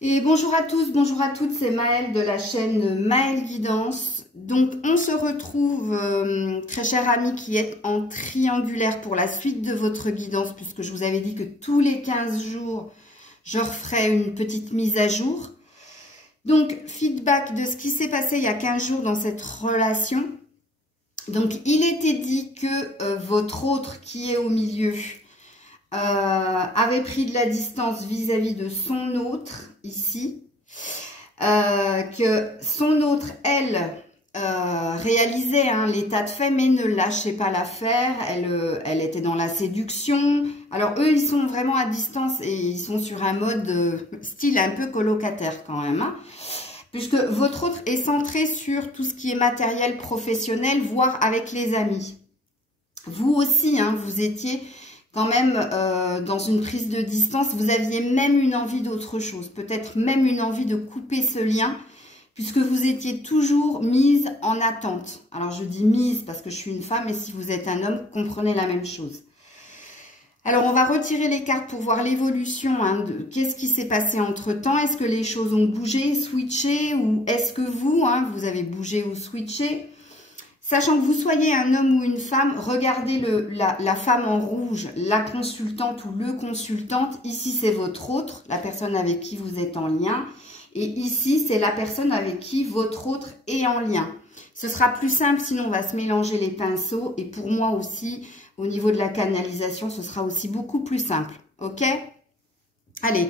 Et bonjour à tous, bonjour à toutes, c'est Maëlle de la chaîne Maëlle Guidance. Donc on se retrouve, très cher ami qui est en triangulaire pour la suite de votre guidance, puisque je vous avais dit que tous les 15 jours, je referai une petite mise à jour. Donc feedback de ce qui s'est passé il y a 15 jours dans cette relation. Donc il était dit que votre autre qui est au milieu avait pris de la distance vis-à-vis de son autre ici, que son autre, elle, réalisait l'état de fait, mais ne lâchait pas l'affaire, elle était dans la séduction. Alors eux, ils sont vraiment à distance et ils sont sur un mode style un peu colocataire quand même, puisque votre autre est centré sur tout ce qui est matériel professionnel, voire avec les amis. Vous aussi, vous étiez quand même dans une prise de distance, vous aviez même une envie d'autre chose, peut-être même une envie de couper ce lien, puisque vous étiez toujours mise en attente. Alors je dis mise parce que je suis une femme, et si vous êtes un homme, comprenez la même chose. Alors on va retirer les cartes pour voir l'évolution de qu'est-ce qui s'est passé entre temps. Est-ce que les choses ont bougé, switché, ou est-ce que vous, vous avez bougé ou switché? Sachant que vous soyez un homme ou une femme, regardez la femme en rouge, la consultante ou le consultante. Ici, c'est votre autre, la personne avec qui vous êtes en lien. Et ici, c'est la personne avec qui votre autre est en lien. Ce sera plus simple, sinon on va se mélanger les pinceaux. Et pour moi aussi, au niveau de la canalisation, ce sera aussi beaucoup plus simple. Ok? Allez,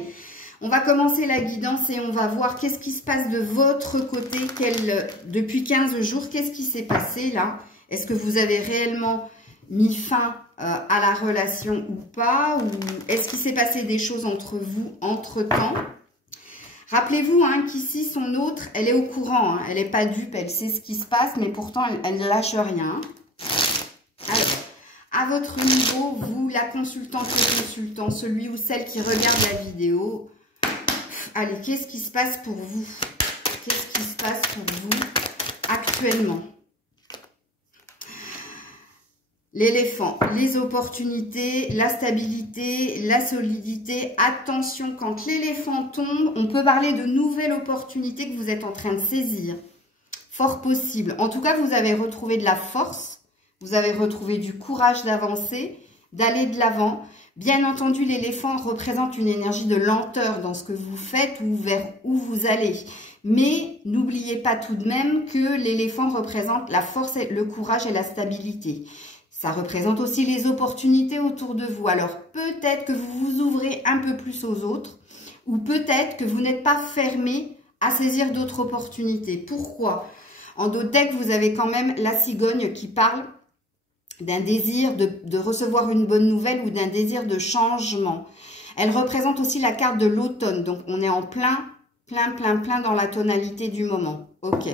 on va commencer la guidance et on va voir qu'est-ce qui se passe de votre côté, depuis 15 jours, qu'est-ce qui s'est passé là? Est-ce que vous avez réellement mis fin à la relation ou pas? Ou est-ce qu'il s'est passé des choses entre vous entre-temps? Rappelez-vous qu'ici, son autre, elle est au courant, elle n'est pas dupe, elle sait ce qui se passe, mais pourtant, elle ne lâche rien. Alors, à votre niveau, vous, la consultante, le consultant, celui ou celle qui regarde la vidéo, allez, qu'est-ce qui se passe pour vous? Qu'est-ce qui se passe pour vous actuellement? L'éléphant, les opportunités, la stabilité, la solidité. Attention, quand l'éléphant tombe, on peut parler de nouvelles opportunités que vous êtes en train de saisir. Fort possible. En tout cas, vous avez retrouvé de la force, vous avez retrouvé du courage d'avancer, d'aller de l'avant. Bien entendu, l'éléphant représente une énergie de lenteur dans ce que vous faites ou vers où vous allez. Mais n'oubliez pas tout de même que l'éléphant représente la force, le courage et la stabilité. Ça représente aussi les opportunités autour de vous. Alors peut-être que vous vous ouvrez un peu plus aux autres, ou peut-être que vous n'êtes pas fermé à saisir d'autres opportunités. Pourquoi? En dos de deck, vous avez quand même la cigogne qui parle d'un désir de recevoir une bonne nouvelle ou d'un désir de changement. Elle représente aussi la carte de l'automne. Donc, on est en plein dans la tonalité du moment. Ok.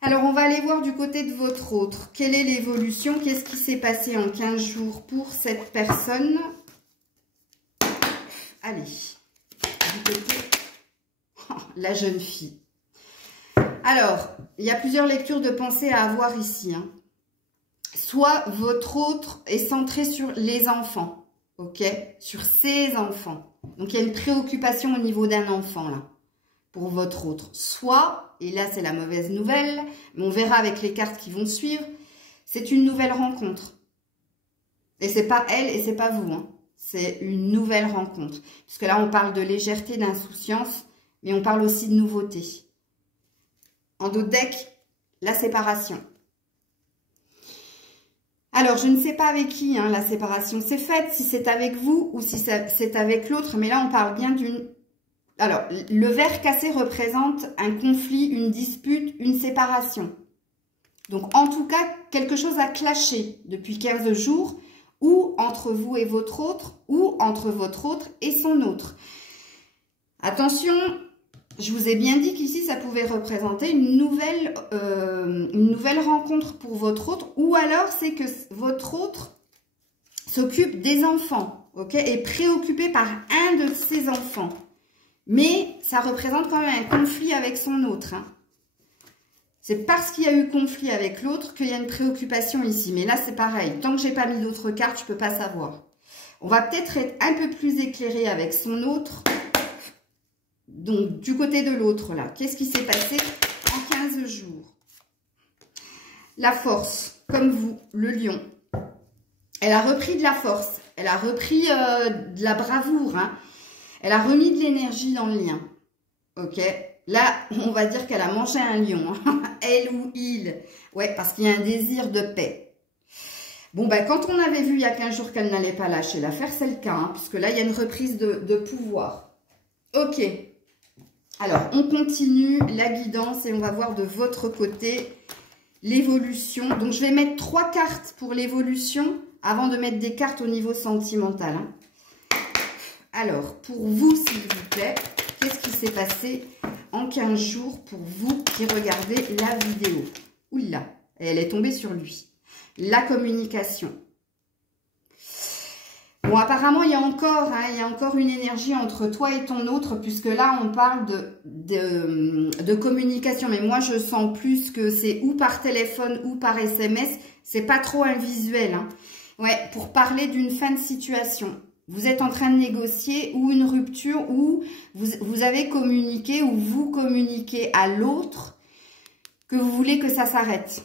Alors, on va aller voir du côté de votre autre. Quelle est l'évolution? Qu'est-ce qui s'est passé en 15 jours pour cette personne? Allez. Du côté... la jeune fille. Alors, il y a plusieurs lectures de pensée à avoir ici, Soit votre autre est centré sur les enfants, ok? Sur ses enfants. Donc, il y a une préoccupation au niveau d'un enfant, là, pour votre autre. Soit, et là, c'est la mauvaise nouvelle, mais on verra avec les cartes qui vont suivre, c'est une nouvelle rencontre. Et c'est pas elle et c'est pas vous, C'est une nouvelle rencontre. Puisque là, on parle de légèreté, d'insouciance, mais on parle aussi de nouveauté. En dos de deck, la séparation. Alors, je ne sais pas avec qui la séparation s'est faite, si c'est avec vous ou si c'est avec l'autre, mais là, on parle bien d'une... Alors, le verre cassé représente un conflit, une dispute, une séparation. Donc, en tout cas, quelque chose a clashé depuis 15 jours, ou entre vous et votre autre, ou entre votre autre et son autre. Attention, je vous ai bien dit qu'ici, ça pouvait représenter une nouvelle rencontre pour votre autre, ou alors c'est que votre autre s'occupe des enfants, ok, est préoccupé par un de ses enfants. Mais ça représente quand même un conflit avec son autre. C'est parce qu'il y a eu conflit avec l'autre qu'il y a une préoccupation ici. Mais là, c'est pareil. Tant que j'ai pas mis d'autres cartes, je peux pas savoir. On va peut-être être un peu plus éclairé avec son autre. Donc, du côté de l'autre, là, qu'est-ce qui s'est passé en 15 jours? La force, comme vous, le lion. Elle a repris de la force. Elle a repris de la bravoure. Hein. Elle a remis de l'énergie dans le lien. Ok? Là, on va dire qu'elle a mangé un lion. Hein. Elle ou il. Ouais, parce qu'il y a un désir de paix. Bon, ben, quand on avait vu il y a 15 jours qu'elle n'allait pas lâcher l'affaire, c'est le cas. Hein, puisque là, il y a une reprise de pouvoir. Ok. Alors, on continue la guidance et on va voir de votre côté l'évolution. Donc, je vais mettre 3 cartes pour l'évolution avant de mettre des cartes au niveau sentimental. Hein. Alors, pour vous, s'il vous plaît, qu'est-ce qui s'est passé en 15 jours pour vous qui regardez la vidéo? Oula, elle est tombée sur lui. La communication. Bon, apparemment, il y a encore une énergie entre toi et ton autre, puisque là, on parle de communication. Mais moi, je sens plus que c'est ou par téléphone ou par SMS. C'est pas trop un visuel. Hein. Ouais, pour parler d'une fin de situation. Vous êtes en train de négocier ou une rupture ou vous avez communiqué ou vous communiquez à l'autre que vous voulez que ça s'arrête.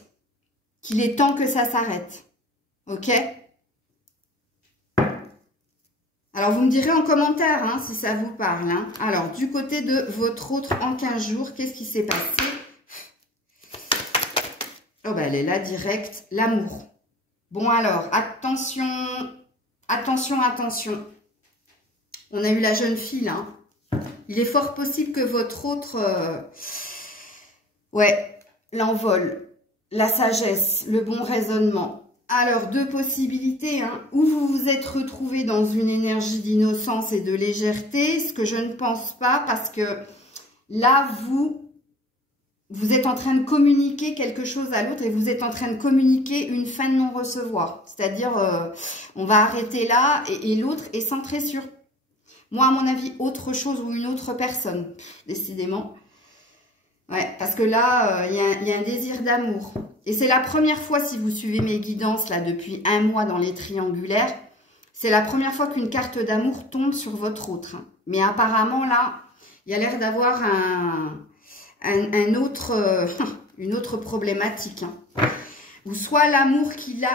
Qu'il est temps que ça s'arrête. Ok ? Alors, vous me direz en commentaire hein, si ça vous parle. Hein. Alors, du côté de votre autre en 15 jours, qu'est-ce qui s'est passé? Oh, ben, elle est là, direct. L'amour. Bon, alors, attention, attention, attention. On a eu la jeune fille, là. Il est fort possible que votre autre... ouais, l'envol, la sagesse, le bon raisonnement. Alors, 2 possibilités, hein, où vous vous êtes retrouvé dans une énergie d'innocence et de légèreté, ce que je ne pense pas, parce que là, vous êtes en train de communiquer quelque chose à l'autre et vous êtes en train de communiquer une fin de non-recevoir. C'est-à-dire, on va arrêter là et l'autre est centré sur, moi, à mon avis, autre chose ou une autre personne, décidément. Ouais, parce que là, il y a un désir d'amour. Et c'est la première fois, si vous suivez mes guidances là depuis 1 mois dans les triangulaires, c'est la première fois qu'une carte d'amour tombe sur votre autre. Hein. Mais apparemment, là, il y a l'air d'avoir une autre problématique. Hein. Ou soit l'amour qu'il y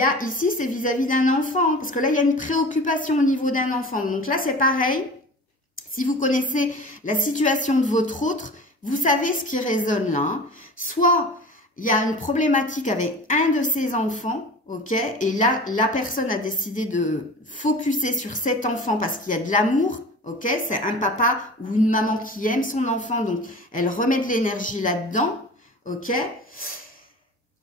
a ici, c'est vis-à-vis d'un enfant. Hein, parce que là, il y a une préoccupation au niveau d'un enfant. Donc là, c'est pareil. Si vous connaissez la situation de votre autre, vous savez ce qui résonne là. Hein. Soit il y a une problématique avec un de ses enfants, ok, et là, la personne a décidé de focuser sur cet enfant parce qu'il y a de l'amour, ok, c'est un papa ou une maman qui aime son enfant, donc elle remet de l'énergie là-dedans, ok.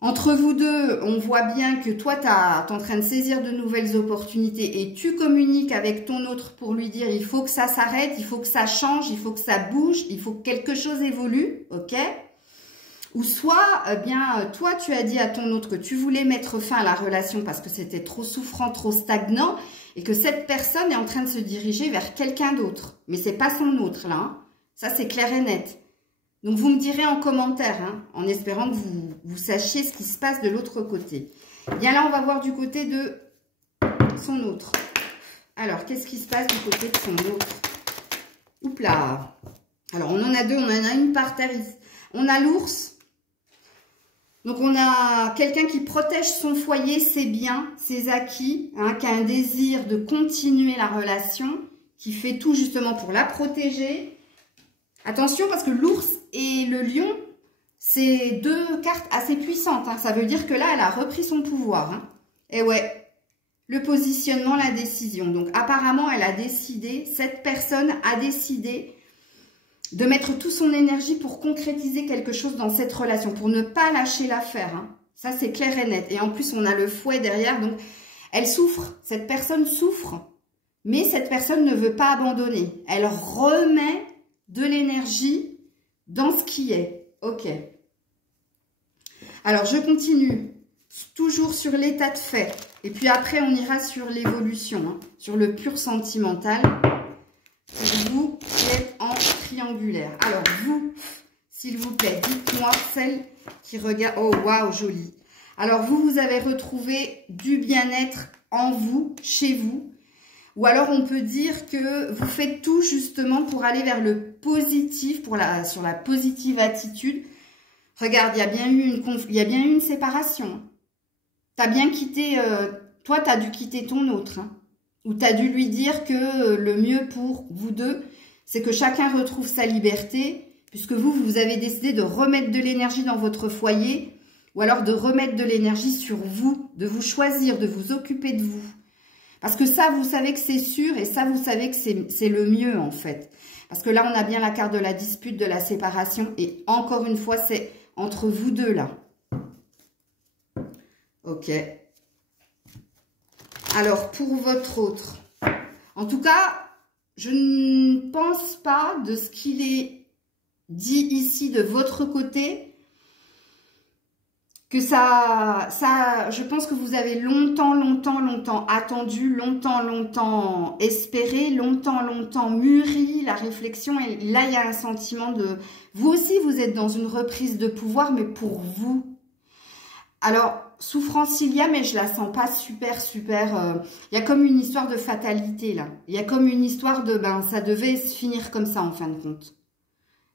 Entre vous deux, on voit bien que toi, tu es en train de saisir de nouvelles opportunités et tu communiques avec ton autre pour lui dire il faut que ça s'arrête, il faut que ça change, il faut que ça bouge, il faut que quelque chose évolue, ok. Ou soit, eh bien, toi, tu as dit à ton autre que tu voulais mettre fin à la relation parce que c'était trop souffrant, trop stagnant et que cette personne est en train de se diriger vers quelqu'un d'autre. Mais c'est pas son autre, là. Hein. Ça, c'est clair et net. Donc, vous me direz en commentaire, hein, en espérant que vous sachiez ce qui se passe de l'autre côté. Bien là, on va voir du côté de son autre. Alors, qu'est-ce qui se passe du côté de son autre? Oups là. Alors, on en a 2, on en a une par terre. On a l'ours. Donc, on a quelqu'un qui protège son foyer, ses biens, ses acquis, hein, qui a un désir de continuer la relation, qui fait tout justement pour la protéger. Attention, parce que l'ours et le lion, c'est 2 cartes assez puissantes. Hein. Ça veut dire que là, elle a repris son pouvoir. Hein. Et ouais, le positionnement, la décision. Donc, apparemment, elle a décidé, cette personne a décidé de mettre toute son énergie pour concrétiser quelque chose dans cette relation, pour ne pas lâcher l'affaire. Hein. Ça, c'est clair et net. Et en plus, on a le fouet derrière. Donc, elle souffre. Cette personne souffre. Mais cette personne ne veut pas abandonner. Elle remet de l'énergie dans ce qui est. Ok. Alors, je continue. Toujours sur l'état de fait. Et puis après, on ira sur l'évolution. Hein, sur le pur sentimental. Pour vous qui êtes en triangulaire. Alors, vous, s'il vous plaît, dites-moi celle qui regarde. Oh, waouh, joli. Alors, vous avez retrouvé du bien-être en vous, chez vous. Ou alors on peut dire que vous faites tout justement pour aller vers le positif, sur la positive attitude. Regarde, il y a bien eu une séparation. Tu as bien quitté, toi tu as dû quitter ton autre. Hein, ou tu as dû lui dire que le mieux pour vous deux, c'est que chacun retrouve sa liberté, puisque vous avez décidé de remettre de l'énergie dans votre foyer, ou alors de remettre de l'énergie sur vous, de vous choisir, de vous occuper de vous. Parce que ça, vous savez que c'est sûr, et ça, vous savez que c'est le mieux, en fait. Parce que là, on a bien la carte de la dispute, de la séparation, et encore une fois, c'est entre vous deux, là. Ok. Alors, pour votre autre, en tout cas, je ne pense pas de ce qu'il est dit ici de votre côté, que je pense que vous avez longtemps attendu, longtemps espéré, longtemps mûri la réflexion. Et là, il y a un sentiment de... Vous aussi, vous êtes dans une reprise de pouvoir, mais pour vous. Alors, souffrance il y a, mais je la sens pas super... Il y a comme une histoire de fatalité, là. Il y a comme une histoire de... ça devait se finir comme ça, en fin de compte.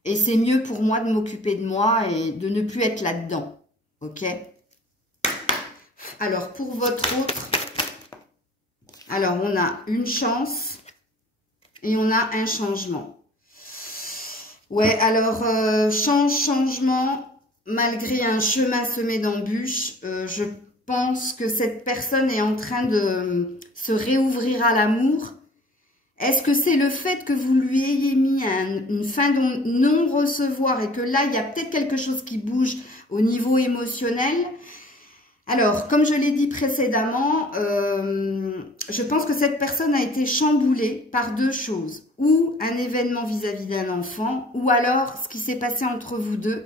Et c'est mieux pour moi de m'occuper de moi et de ne plus être là-dedans. Ok. Alors, pour votre autre, alors on a une chance et on a un changement. Ouais, alors, changement, malgré un chemin semé d'embûches, je pense que cette personne est en train de se réouvrir à l'amour. Est-ce que c'est le fait que vous lui ayez mis une fin de non-recevoir et que là, il y a peut-être quelque chose qui bouge au niveau émotionnel? Alors, comme je l'ai dit précédemment, je pense que cette personne a été chamboulée par deux choses. Ou un événement vis-à-vis d'un enfant, ou alors ce qui s'est passé entre vous deux.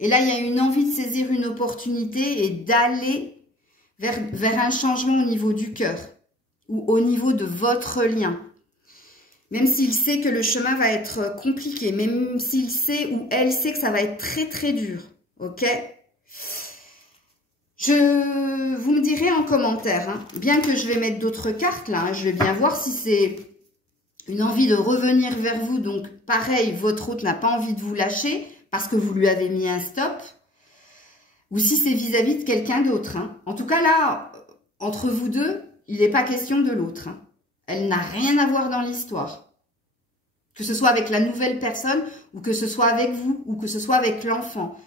Et là, il y a une envie de saisir une opportunité et d'aller vers un changement au niveau du cœur ou au niveau de votre lien. Même s'il sait que le chemin va être compliqué, même s'il sait ou elle sait que ça va être très dur, ok? Vous me direz en commentaire, hein, bien que je vais mettre d'autres cartes là, hein, je vais bien voir si c'est une envie de revenir vers vous. Donc pareil, votre hôte n'a pas envie de vous lâcher parce que vous lui avez mis un stop, ou si c'est vis-à-vis de quelqu'un d'autre. Hein. En tout cas là, entre vous deux, il n'est pas question de l'autre. Hein. Elle n'a rien à voir dans l'histoire. Que ce soit avec la nouvelle personne, ou que ce soit avec vous, ou que ce soit avec l'enfant.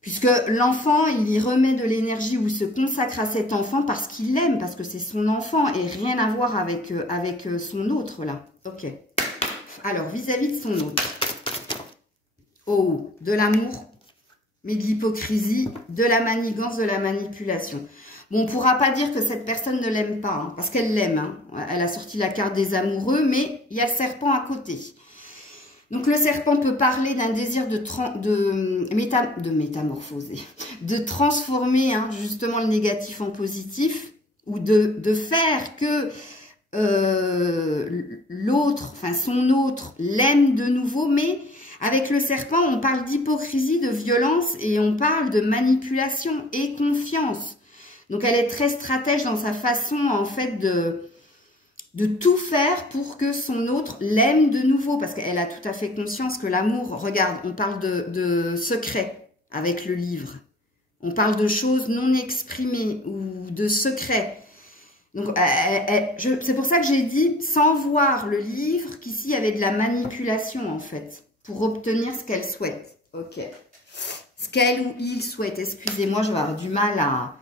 Puisque l'enfant, il y remet de l'énergie, ou il se consacre à cet enfant parce qu'il l'aime, parce que c'est son enfant, et rien à voir avec son autre, là. Ok. Alors, vis-à-vis de son autre. Oh, de l'amour, mais de l'hypocrisie, de la manigance, de la manipulation. Bon, on ne pourra pas dire que cette personne ne l'aime pas, hein, parce qu'elle l'aime. Hein. Elle a sorti la carte des amoureux, mais il y a le serpent à côté. Donc, le serpent peut parler d'un désir de métamorphoser, de transformer hein, justement le négatif en positif, ou de faire que l'autre, enfin son autre, l'aime de nouveau, mais avec le serpent, on parle d'hypocrisie, de violence, et on parle de manipulation et confiance. Donc, elle est très stratège dans sa façon, en fait, de tout faire pour que son autre l'aime de nouveau. Parce qu'elle a tout à fait conscience que l'amour, regarde, on parle de secrets avec le livre. On parle de choses non exprimées ou de secrets. Donc, c'est pour ça que j'ai dit, sans voir le livre, qu'ici, il y avait de la manipulation, en fait, pour obtenir ce qu'elle souhaite. Ok. Ce qu'elle ou il souhaite. Excusez-moi, je vais avoir du mal à...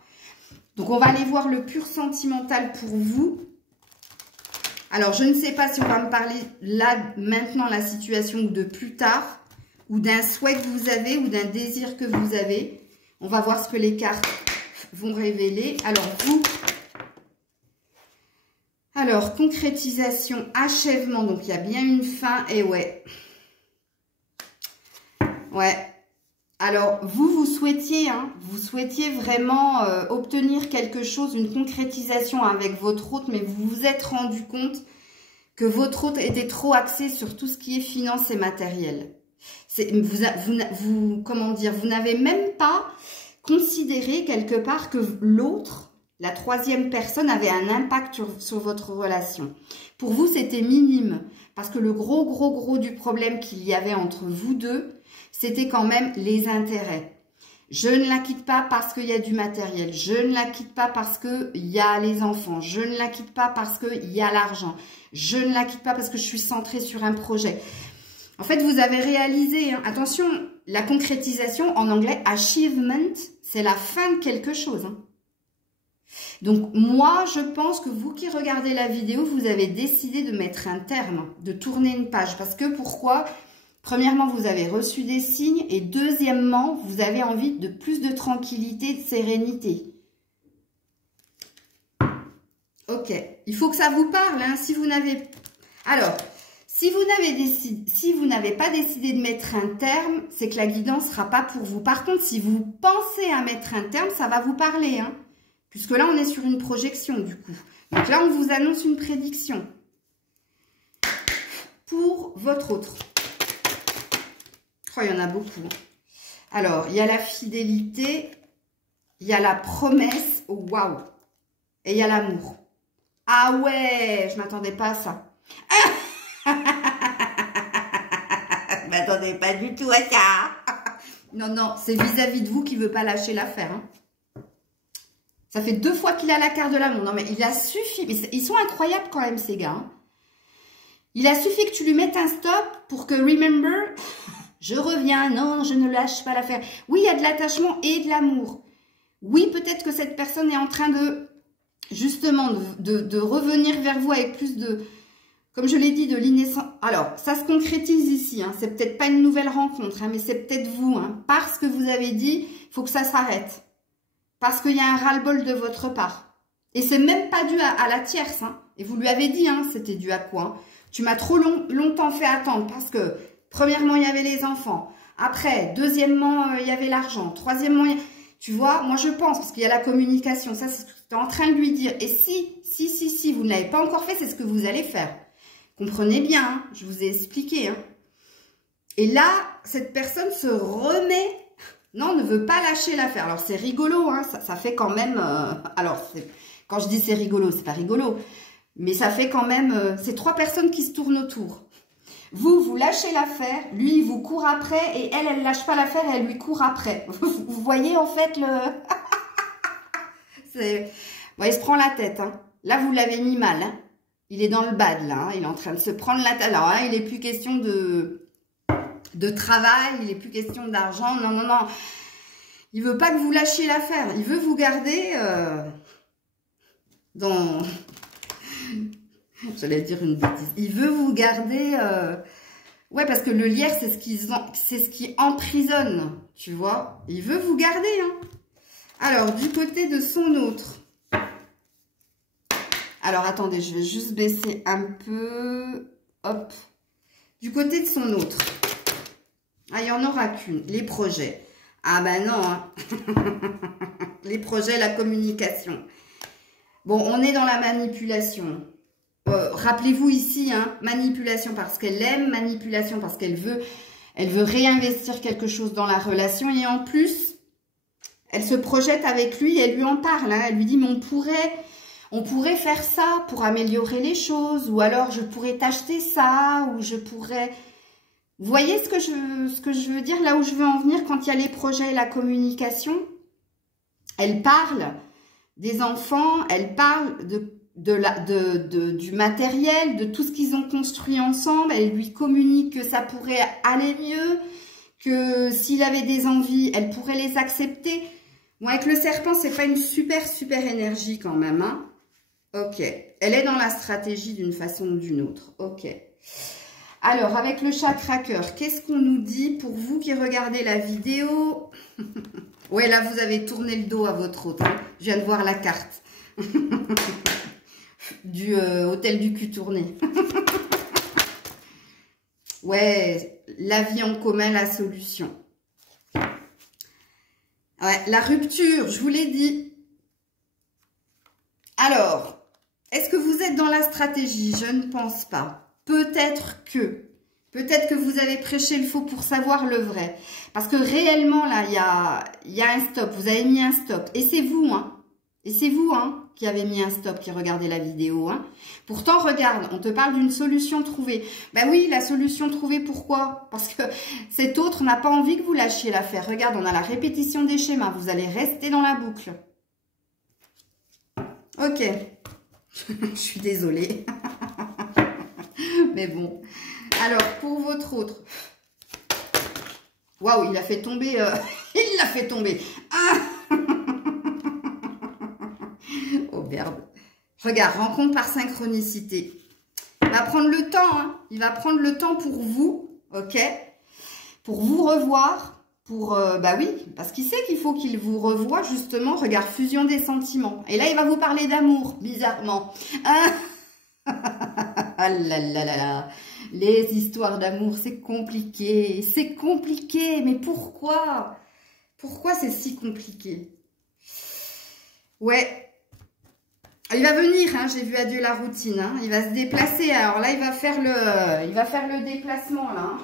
Donc, on va aller voir le pur sentimental pour vous. Alors, je ne sais pas si on va me parler là, maintenant, la situation, ou de plus tard, ou d'un souhait que vous avez, ou d'un désir que vous avez. On va voir ce que les cartes vont révéler. Alors, vous... Alors, concrétisation, achèvement. Donc, il y a bien une fin. Et ouais. Ouais. Alors, vous souhaitiez, hein, vous souhaitiez vraiment obtenir quelque chose, une concrétisation avec votre hôte, mais vous vous êtes rendu compte que votre hôte était trop axé sur tout ce qui est finance et matériel. Comment dire, vous n'avez même pas considéré quelque part que l'autre la troisième personne avait un impact sur votre relation. Pour vous, c'était minime. Parce que le gros du problème qu'il y avait entre vous deux, c'était quand même les intérêts. Je ne la quitte pas parce qu'il y a du matériel. Je ne la quitte pas parce qu'il y a les enfants. Je ne la quitte pas parce qu'il y a l'argent. Je ne la quitte pas parce que je suis centrée sur un projet. En fait, vous avez réalisé, hein, attention, la concrétisation, en anglais, achievement, c'est la fin de quelque chose. Hein. Donc, moi, je pense que vous qui regardez la vidéo, vous avez décidé de mettre un terme, de tourner une page. Parce que, pourquoi ? Premièrement, vous avez reçu des signes. Et deuxièmement, vous avez envie de plus de tranquillité, de sérénité. Ok. Il faut que ça vous parle. Hein, si vous n'avez... Alors, si vous n'avez pas décidé de mettre un terme, c'est que la guidance ne sera pas pour vous. Par contre, si vous pensez à mettre un terme, ça va vous parler. Hein. Puisque là, on est sur une projection, du coup. Donc là, on vous annonce une prédiction. Pour votre autre. Oh, il y en a beaucoup. Alors, il y a la fidélité. Il y a la promesse. Oh, waouh. Et il y a l'amour. Ah ouais, je ne m'attendais pas à ça. Je ne m'attendais pas du tout à ça. Non, c'est vis-à-vis de vous qui ne veut pas lâcher l'affaire. Hein. Ça fait 2 fois qu'il a la carte de l'amour. Non, mais il a suffi. Mais ils sont incroyables quand même, ces gars. Hein. Il a suffi que tu lui mettes un stop pour que, remember, je reviens. Non, je ne lâche pas l'affaire. Oui, il y a de l'attachement et de l'amour. Oui, peut-être que cette personne est en train de, justement, de revenir vers vous avec plus de, comme je l'ai dit, de l'innocence. Alors, ça se concrétise ici. Hein. C'est peut-être pas une nouvelle rencontre, hein, mais c'est peut-être vous. Hein, parce que vous avez dit, il faut que ça s'arrête. Parce qu'il y a un ras-le-bol de votre part. Et c'est même pas dû à la tierce. Hein. Et vous lui avez dit, hein, c'était dû à quoi hein. Tu m'as trop longtemps fait attendre parce que, premièrement, il y avait les enfants. Après, deuxièmement, il y avait l'argent. Troisièmement, tu vois, moi je pense, parce qu'il y a la communication. Ça, c'est ce que tu es en train de lui dire. Et si, vous ne l'avez pas encore fait, c'est ce que vous allez faire. Comprenez bien, hein, je vous ai expliqué. Hein. Et là, cette personne se remet... Non, ne veut pas lâcher l'affaire. Alors, c'est rigolo, hein, ça fait quand même... alors, quand je dis c'est rigolo, c'est pas rigolo. Mais ça fait quand même... c'est 3 personnes qui se tournent autour. Vous lâchez l'affaire, lui, il vous court après, et elle lâche pas l'affaire, et elle lui court après. Vous voyez, en fait, le... bon, il se prend la tête, hein. Là, vous l'avez mis mal, hein. Il est dans le bad, là, hein. Il est en train de se prendre la tête. Alors, hein, il n'est plus question de travail, il n'est plus question d'argent. Non. Il veut pas que vous lâchiez l'affaire. Il veut vous garder dans... J'allais dire une bêtise. Il veut vous garder... Ouais, parce que le lierre, c'est ce qui emprisonne, tu vois. Il veut vous garder. Hein. Alors, du côté de son autre. Alors, attendez, je vais juste baisser un peu. Hop. Du côté de son autre. Ah, il n'y en aura qu'une. Les projets. Ah ben non. Hein. Les projets, la communication. Bon, on est dans la manipulation. Rappelez-vous ici, hein, manipulation parce qu'elle aime, manipulation parce qu'elle veut réinvestir quelque chose dans la relation. Et en plus, elle se projette avec lui, elle lui en parle. Hein, elle lui dit, mais on pourrait faire ça pour améliorer les choses. Ou alors, je pourrais t'acheter ça. Ou je pourrais... Vous voyez ce que je veux dire, là où je veux en venir quand il y a les projets et la communication? Elle parle des enfants, elle parle du matériel, de tout ce qu'ils ont construit ensemble. Elle lui communique que ça pourrait aller mieux, que s'il avait des envies, elle pourrait les accepter. Bon, avec le serpent, c'est pas une super énergie quand même. Hein. Ok. Elle est dans la stratégie d'une façon ou d'une autre. Ok. Alors, avec le chakra cœur, qu'est-ce qu'on nous dit pour vous qui regardez la vidéo? Ouais, là, vous avez tourné le dos à votre autre. Hein. Je viens de voir la carte. Du hôtel du cul tourné. Ouais, la vie en commun, la solution. Ouais, la rupture, je vous l'ai dit. Alors, est-ce que vous êtes dans la stratégie? Je ne pense pas. Peut-être que vous avez prêché le faux pour savoir le vrai. Parce que réellement, là, il y a un stop. Vous avez mis un stop. Et c'est vous, hein. Et c'est vous, hein, qui avez mis un stop, qui regardez la vidéo, hein. Pourtant, regarde, on te parle d'une solution trouvée. Ben oui, la solution trouvée, pourquoi? Parce que cet autre n'a pas envie que vous lâchiez l'affaire. Regarde, on a la répétition des schémas. Vous allez rester dans la boucle. Ok. Je suis désolée. Mais bon. Alors, pour votre autre. Waouh, il a fait tomber. Il l'a fait tomber. Ah. Oh merde. Regarde, rencontre par synchronicité. Il va prendre le temps, hein. Il va prendre le temps pour vous, ok? Pour vous revoir. Bah oui, parce qu'il sait qu'il faut qu'il vous revoie, justement. Regarde, fusion des sentiments. Et là, il va vous parler d'amour, bizarrement. Ah. Ah là là là là. Les histoires d'amour, c'est compliqué. C'est compliqué. Mais pourquoi? Pourquoi c'est si compliqué? Ouais. Il va venir, hein, j'ai vu adieu la routine. Hein. Il va se déplacer. Alors là, il va faire le déplacement. Là, hein.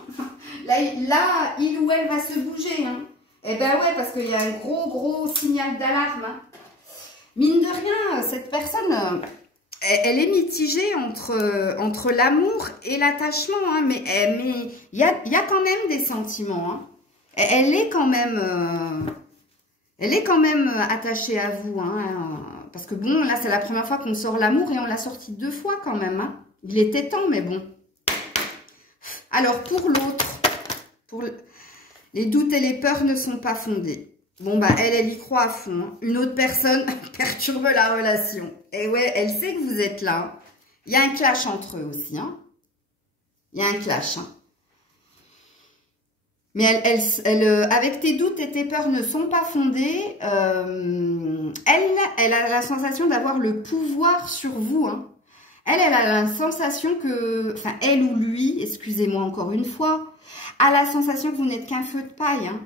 Là, il ou elle va se bouger. Hein. Eh ben ouais, parce qu'il y a un gros signal d'alarme. Hein. Mine de rien, cette personne... Elle est mitigée entre l'amour et l'attachement, hein, mais il y a quand même des sentiments. Hein. Elle est quand même attachée à vous. Hein, parce que bon, là, c'est la première fois qu'on sort l'amour et on l'a sorti 2 fois quand même. Hein. Il était temps, mais bon. Alors, pour l'autre, les doutes et les peurs ne sont pas fondés. Bon, bah, elle y croit à fond. Hein. Une autre personne perturbe la relation. Et ouais, elle sait que vous êtes là. Hein. Il y a un clash entre eux aussi. Hein. Il y a un clash. Hein. Mais avec tes doutes et tes peurs ne sont pas fondées. Elle a la sensation d'avoir le pouvoir sur vous. Hein. Elle a la sensation que... Enfin, elle ou lui, excusez-moi encore une fois, a la sensation que vous n'êtes qu'un feu de paille. Hein.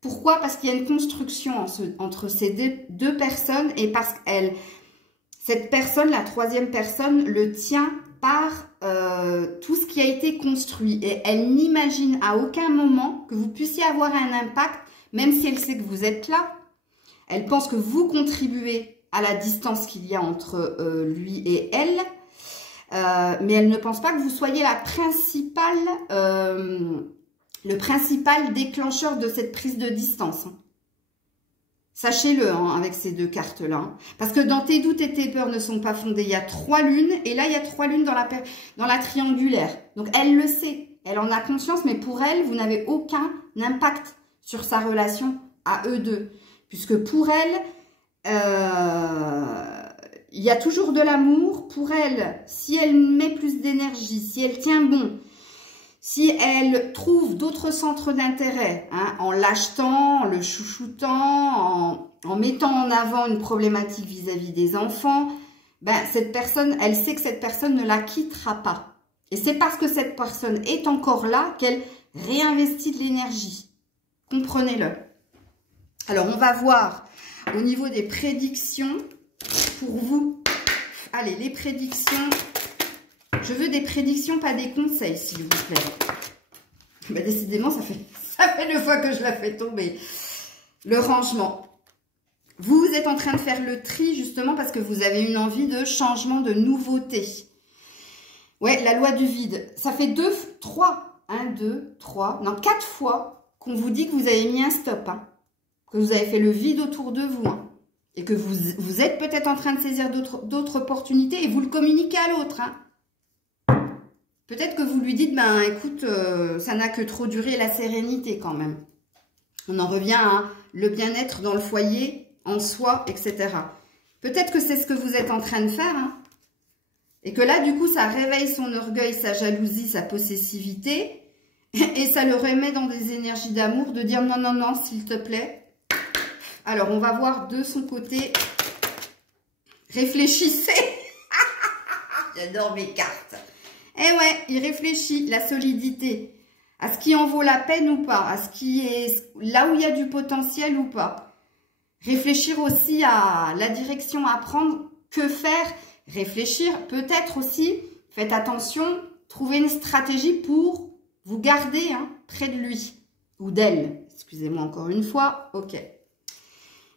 Pourquoi? Parce qu'il y a une construction entre ces deux personnes et parce qu'elle, cette personne, la troisième personne, le tient par tout ce qui a été construit. Et elle n'imagine à aucun moment que vous puissiez avoir un impact, même si elle sait que vous êtes là. Elle pense que vous contribuez à la distance qu'il y a entre lui et elle. Mais elle ne pense pas que vous soyez la principale... le principal déclencheur de cette prise de distance. Hein. Sachez-le, hein, avec ces 2 cartes-là. Hein. Parce que dans tes doutes et tes peurs ne sont pas fondés. Il y a 3 lunes. Et là, il y a 3 lunes dans la triangulaire. Donc, elle le sait. Elle en a conscience. Mais pour elle, vous n'avez aucun impact sur sa relation à eux deux. Puisque pour elle, il y a toujours de l'amour. Pour elle, si elle met plus d'énergie, si elle tient bon... Si elle trouve d'autres centres d'intérêt, hein, en l'achetant, en le chouchoutant, en mettant en avant une problématique vis-à-vis des enfants, ben, cette personne, elle sait que cette personne ne la quittera pas. Et c'est parce que cette personne est encore là qu'elle réinvestit de l'énergie. Comprenez-le. Alors, on va voir au niveau des prédictions pour vous. Allez, les prédictions... Je veux des prédictions, pas des conseils, s'il vous plaît. Ben, décidément, ça fait 2 fois que je la fais tomber. Le rangement. Vous êtes en train de faire le tri, justement, parce que vous avez une envie de changement, de nouveauté. Ouais, la loi du vide. Ça fait 4 fois qu'on vous dit que vous avez mis un stop. Hein, que vous avez fait le vide autour de vous. Hein, et que vous êtes peut-être en train de saisir d'autres opportunités et vous le communiquez à l'autre. Hein. Peut-être que vous lui dites, ben écoute, ça n'a que trop duré la sérénité quand même. On en revient à le bien-être dans le foyer, en soi, etc. Peut-être que c'est ce que vous êtes en train de faire. Hein, et que là, du coup, ça réveille son orgueil, sa jalousie, sa possessivité. Et ça le remet dans des énergies d'amour, de dire non, non, non, s'il te plaît. Alors, on va voir de son côté. Réfléchissez. J'adore mes cartes. Eh ouais, il réfléchit, la solidité. À ce qui en vaut la peine ou pas. À ce qui est là où il y a du potentiel ou pas. Réfléchir aussi à la direction à prendre. Que faire? Réfléchir. Peut-être aussi, faites attention, trouvez une stratégie pour vous garder hein, près de lui. Ou d'elle. Excusez-moi encore une fois. Ok.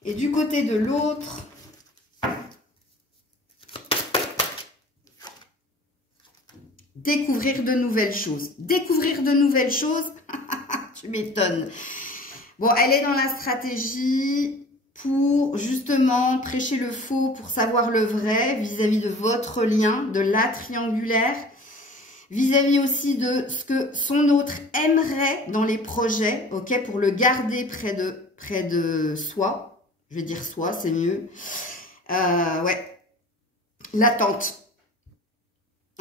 Et du côté de l'autre... découvrir de nouvelles choses. Découvrir de nouvelles choses, tu m'étonnes. Bon, elle est dans la stratégie pour justement prêcher le faux, pour savoir le vrai vis-à-vis de votre lien, de la triangulaire, vis-à-vis aussi de ce que son autre aimerait dans les projets, ok, pour le garder près de soi. Je vais dire soi, c'est mieux. Ouais, l'attente.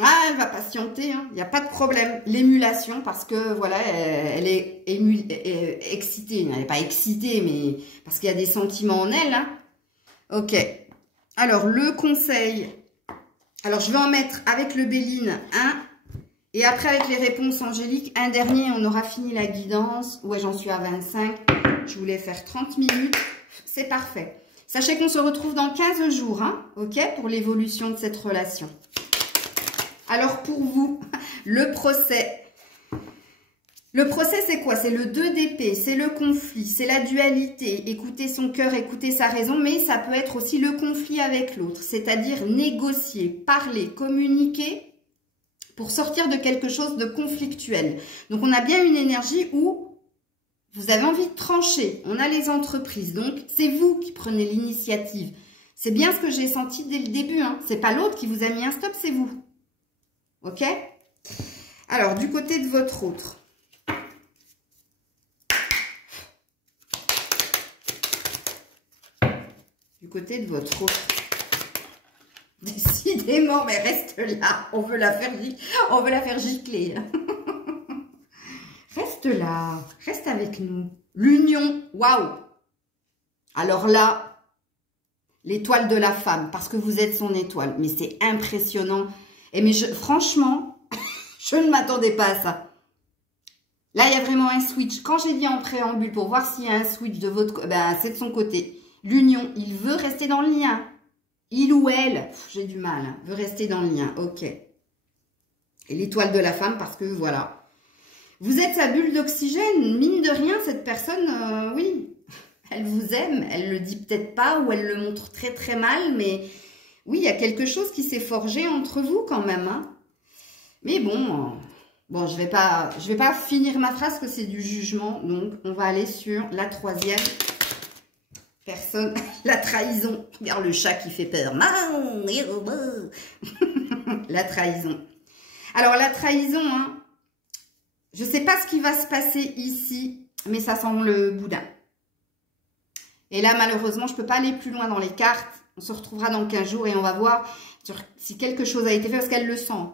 Ah, elle va patienter, hein. Il n'y a pas de problème. L'émulation, parce que voilà, elle est excitée. Elle n'est pas excitée, mais parce qu'il y a des sentiments en elle. Hein. Ok. Alors, le conseil. Alors, je vais en mettre avec le Béline un. Et après, avec les réponses angéliques, un dernier. On aura fini la guidance. Ouais, j'en suis à 25. Je voulais faire 30 minutes. C'est parfait. Sachez qu'on se retrouve dans 15 jours, hein, ok, pour l'évolution de cette relation. Alors, pour vous, le procès. Le procès, c'est quoi? C'est le 2 d'épée, c'est le conflit, c'est la dualité. Écouter son cœur, écouter sa raison, mais ça peut être aussi le conflit avec l'autre. C'est-à-dire négocier, parler, communiquer pour sortir de quelque chose de conflictuel. Donc, on a bien une énergie où vous avez envie de trancher. On a les entreprises, donc c'est vous qui prenez l'initiative. C'est bien ce que j'ai senti dès le début. Hein. C'est pas l'autre qui vous a mis un stop, c'est vous. Ok? Alors, du côté de votre autre. Du côté de votre autre. Décidément, mais reste là. On veut la faire gicler. Reste là. Reste avec nous. L'union. Waouh! Alors là, l'étoile de la femme, parce que vous êtes son étoile. Mais c'est impressionnant. Et mais franchement, je ne m'attendais pas à ça. Là, il y a vraiment un switch. Quand j'ai dit en préambule, pour voir s'il y a un switch de votre côté, ben, c'est de son côté. L'union, il veut rester dans le lien. Il ou elle, j'ai du mal, hein, veut rester dans le lien. Ok. Et l'étoile de la femme, parce que voilà. Vous êtes sa bulle d'oxygène. Mine de rien, cette personne, oui, elle vous aime. Elle le dit peut-être pas ou elle le montre très très mal, mais... Oui, il y a quelque chose qui s'est forgé entre vous quand même. Hein. Mais bon, je vais pas finir ma phrase que c'est du jugement. Donc, on va aller sur la troisième personne, la trahison. Regarde le chat qui fait peur. La trahison. Alors, la trahison, hein, je ne sais pas ce qui va se passer ici, mais ça sent le boudin. Et là, malheureusement, je ne peux pas aller plus loin dans les cartes. On se retrouvera dans 15 jours et on va voir si quelque chose a été fait parce qu'elle le sent.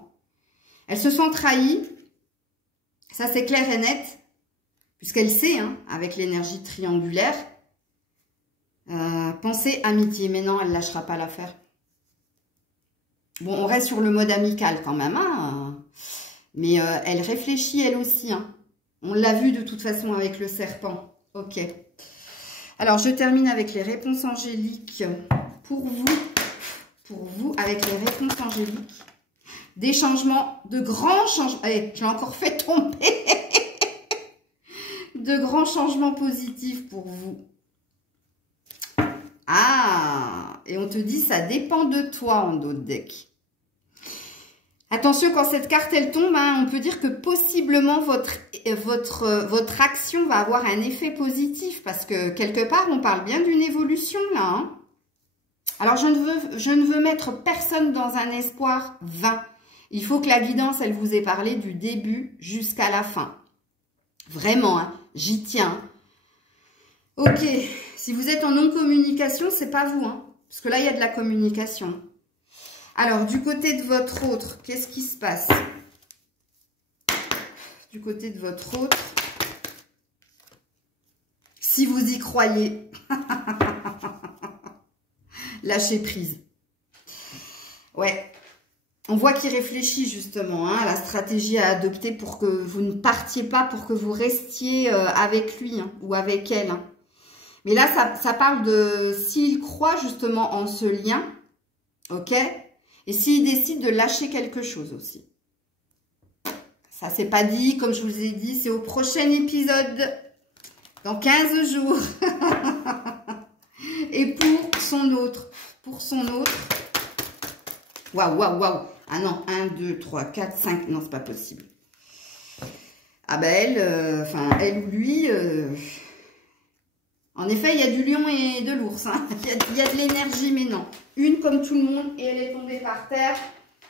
Elle se sent trahie. Ça, c'est clair et net. Puisqu'elle sait, hein, avec l'énergie triangulaire. Pensée amitié. Mais non, elle ne lâchera pas l'affaire. Bon, on reste sur le mode amical quand même. Hein, mais elle réfléchit elle aussi. Hein. On l'a vu de toute façon avec le serpent. Ok. Alors, je termine avec les réponses angéliques. Pour vous, avec les réponses angéliques, des changements, de grands changements. Allez, j'ai encore fait tomber. De grands changements positifs pour vous. Ah, et on te dit, ça dépend de toi en dos de deck. Attention, quand cette carte, elle tombe, hein, on peut dire que possiblement votre action va avoir un effet positif. Parce que quelque part, on parle bien d'une évolution là, hein. Alors, je ne veux mettre personne dans un espoir vain. Il faut que la guidance, elle vous ait parlé du début jusqu'à la fin. Vraiment, hein, j'y tiens. Ok, si vous êtes en non-communication, c'est pas vous. Hein, parce que là, il y a de la communication. Alors, du côté de votre autre, qu'est-ce qui se passe? Du côté de votre autre, si vous y croyez... Lâcher prise. Ouais. On voit qu'il réfléchit justement hein, à la stratégie à adopter pour que vous ne partiez pas, pour que vous restiez avec lui hein, ou avec elle. Hein. Mais là, ça parle de s'il croit justement en ce lien, ok? Et s'il décide de lâcher quelque chose aussi. Ça, c'est pas dit, comme je vous ai dit, c'est au prochain épisode, dans 15 jours. Et pour son autre, waouh, waouh, waouh. Ah non, 1, 2, 3, 4, 5. Non, c'est pas possible. Ah ben elle ou lui... En effet, il y a du lion et de l'ours. Hein. Il y a de l'énergie, mais non. Une comme tout le monde et elle est tombée par terre.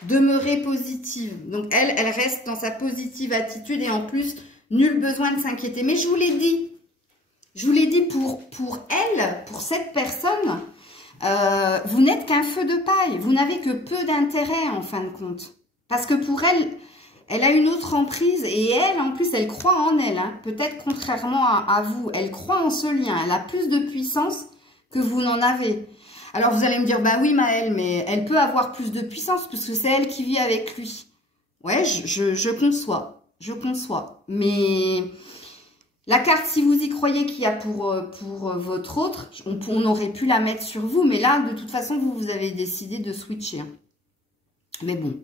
Demeurer positive. Donc elle reste dans sa positive attitude et en plus, nul besoin de s'inquiéter. Mais je vous l'ai dit. Je vous l'ai dit pour elle, pour cette personne, vous n'êtes qu'un feu de paille. Vous n'avez que peu d'intérêt en fin de compte. Parce que pour elle, elle a une autre emprise et elle, en plus, elle croit en elle. Hein. Peut-être contrairement à vous, elle croit en ce lien. Elle a plus de puissance que vous n'en avez. Alors vous allez me dire, bah oui Maëlle, mais elle peut avoir plus de puissance puisque c'est elle qui vit avec lui. Ouais, je conçois. Je conçois. Mais... La carte, si vous y croyez qu'il y a pour votre autre, on aurait pu la mettre sur vous. Mais là, de toute façon, vous avez décidé de switcher. Hein. Mais bon.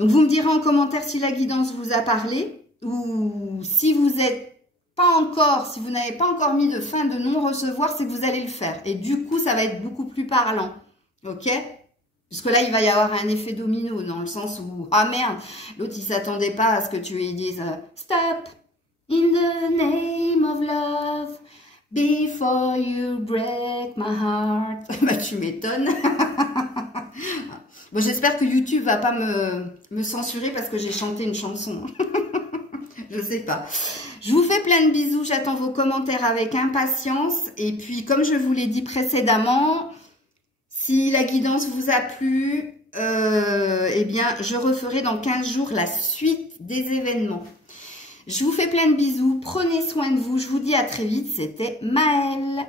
Donc, vous me direz en commentaire si la guidance vous a parlé. Ou si vous n'êtes pas encore, si vous n'avez pas encore mis de fin de non-recevoir, c'est que vous allez le faire. Et du coup, ça va être beaucoup plus parlant. Ok ? Puisque là, il va y avoir un effet domino. Dans le sens où, ah merde, l'autre, il ne s'attendait pas à ce que tu lui dises « Stop !» In the name of love, before you break my heart. Bah, tu m'étonnes. Bon, j'espère que YouTube va pas me censurer parce que j'ai chanté une chanson. Je sais pas. Je vous fais plein de bisous. J'attends vos commentaires avec impatience. Et puis, comme je vous l'ai dit précédemment, si la guidance vous a plu, eh bien, je referai dans 15 jours la suite des événements. Je vous fais plein de bisous, prenez soin de vous, je vous dis à très vite, c'était Maëlle.